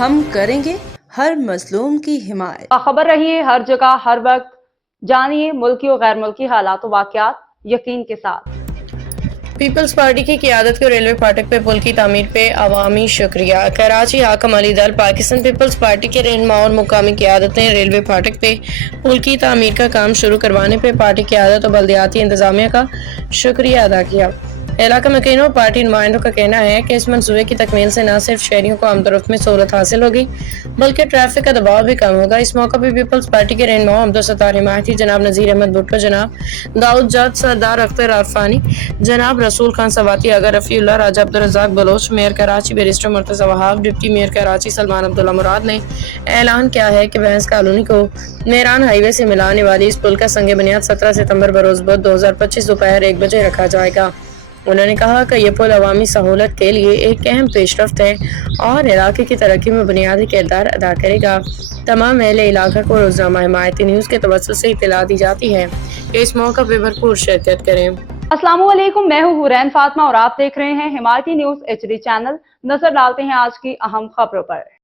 ہم کریں گے ہر مظلوم کی حمایت۔ باخبر رہیے ہر جگہ ہر وقت، جانیے ملکی و غیر ملکی حالات و واقعات یقین کے ساتھ۔ پیپلز پارٹی کی قیادت کو ریلوے فاٹک پہ پل کی تعمیر پہ عوامی شکریہ۔ کراچی حاکم علی دل پاکستان پیپلز پارٹی کے رہنما اور مقامی قیادت نے ریلوے فاٹک پہ پل کی تعمیر کا کام شروع کروانے پہ پارٹی قیادت اور بلدیاتی انتظامیہ کا شکریہ ادا کیا۔ علاقہ مکینوں اور پارٹی نمائندوں کا کہنا ہے کہ اس منصوبے کی تکمیل سے نہ صرف شہریوں کو آمد و رفت میں سہولت حاصل ہوگی بلکہ ٹریفک کا دباؤ بھی کم ہوگا۔ اس موقع پہ پیپلز پارٹی کے رہنما عبدالستار حمایتی، جناب نذیر احمد بھٹو، جناب داؤد جٹ، سردار اختر عرفانی، جناب رسول خان سواتی، اگر رفیع اللہ، راجہ عبدالرزاق بلوچ، میئر کراچی بیرسٹر مرتضی وہاب، ڈپٹی میئر کراچی سلمان عبداللہ مراد نے اعلان کیا ہے کہ بینس کالونی کو میران ہائی وے سے ملانے والی اس پل کا سنگ بنیاد 17 ستمبر بروز بدھ 2025 دوپہر 1 بجے رکھا جائے گا۔ انہوں نے کہا کہ یہ پل عوامی سہولت کے لیے ایک اہم پیش رفت ہے اور علاقے کی ترقی میں بنیادی کردار ادا کرے گا۔ تمام اہل علاقہ کو روزنامہ حمایتی نیوز کے توسط سے اطلاع دی جاتی ہے کہ اس موقع پہ بھرپور شرکت کریں۔ السلام علیکم، میں ہوں حورین فاطمہ اور آپ دیکھ رہے ہیں حمایتی نیوز HD چینل۔ نظر ڈالتے ہیں آج کی اہم خبروں پر۔